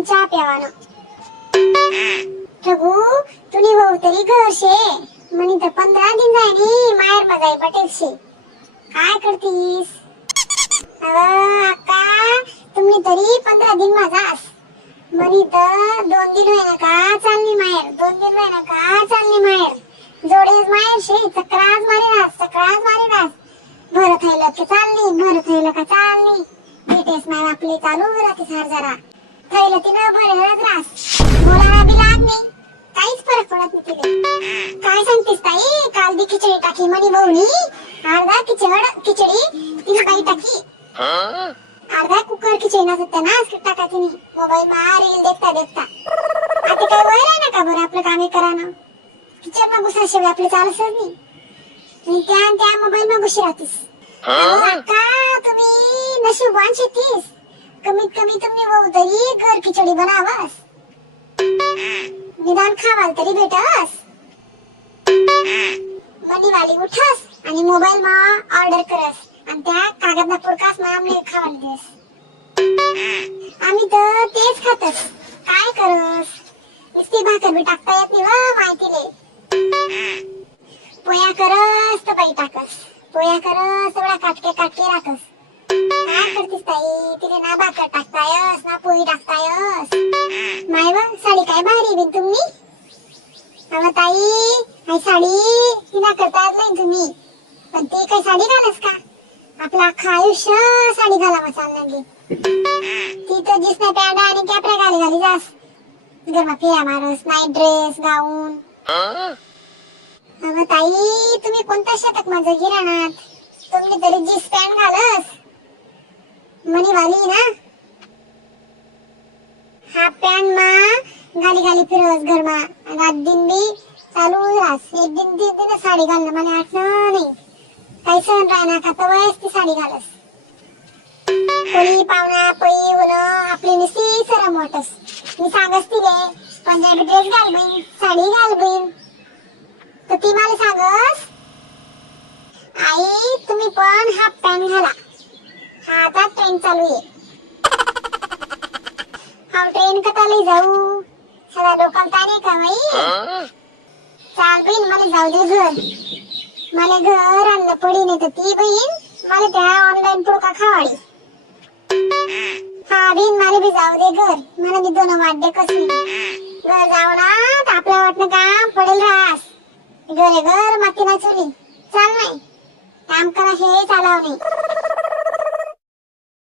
बिन चहा प्यावानं. रघु तुनी भाऊ तरी घर शे म्हणी तर 15 दिन जायनी माहेर मजाई पटेल शे. काय करतीस? अक्का तुम्ही तरी 15 दिन माझास म्हणी तर 2 दिन होय ना का चालली माहेर, 2 दिन होय ना का चालली माहेर. जोडेच माहेर शे चक्राच मारीरास भरत हैल की चालली भेटेस नाही आपली चालू राहते सार जरा थैल तिनं भरत रास बोलायला बी लाग नाही, काहीच फरक पडत नाही तिले. काय सांगतेस ताई? काल दी खिचडी टाकी म्हणी भाऊनी, अर्धा खिचडी तिने बाई टाकी, अर्धा कुकर खिचडी ना सत्यानाश टाका तिने मोबाईल मा रील देखता. आता काय वय आहे ना का बरं आपलं कामे करानं, किचन मा घुसा शिवाय आपलं चालतच नाही. आणि त्या मोबाईल मा घुशी राहतीस. अक्का तुम्ही नशीबवान शेतीस, कमीत कमी तुम्ही भाऊ तरी घर खिचडी बनावास, निदान खावाल तरी भेटस. मनीवाली उठास आणि मोबाईल मा ऑर्डर करस आणि त्या कागदना पुडकास मा आमले खावाल देस. आम्ही तर तेच खातस. काय करस? नुसती भाकर बी टाकता येत नाही व माहितीले. पोया करस तर बाई टाकस, पोया करस एवढा काटके राखस. काय करतीस ताई? तिने ना भाकर टाकतायस ना पोळी टाकतायस. माय व साडी काय भारी बिन तुम्ही. अगं ताई हाय साडी हिना करता येत नाही तुम्ही, पण ते काय साडी घालस का? आपलं अख्खं आयुष्य साडी घालावं चाललं. ती तर जिसने पॅन्ट आणि कॅपऱ्या घाली जास गरमा फेऱ्या मारस, नाईट ड्रेस गाऊन. अगं ताई तुम्ही कोणत्या शतक माझं गिराणात, तुम्ही तरी जीन्स पॅन्ट घालस मनी वाली ना. हाफ पॅन्ट मा गाली फिरस घरमा रात दिन बी चालू रास. एक दिन साडी घालणं मला आठवण नाही. काही सण राहणार का तर वयस ती साडी घालस. कोणी पाहुणा पळी होणं आपली निस्ती सरम वाटस. मी सांगस तिले पंजाबी ड्रेस घाल बहीण, साडी घाल बहीण, तर ती मला सांगस आई तुम्ही पण हाफ पॅन्ट घाला. हा आता ट्रेन चालू आहे. हा ट्रेन कताली जाऊ सगळा लोकल ताने का बाई. चाल बहीण मला जाऊ दे घर, मला घर आणलं पडी नाही तर ती बहीण मला त्या ऑनलाईन पुडका खावाडी. हा बहीण मला बी जाऊ दे घर, मला बी 2 वाड्डे कसली घर जाऊ ना तर आपल्या वाटणं काम पडेल रास. घर माती ना चुली चाल नाही काम करा हे चालाव नाही.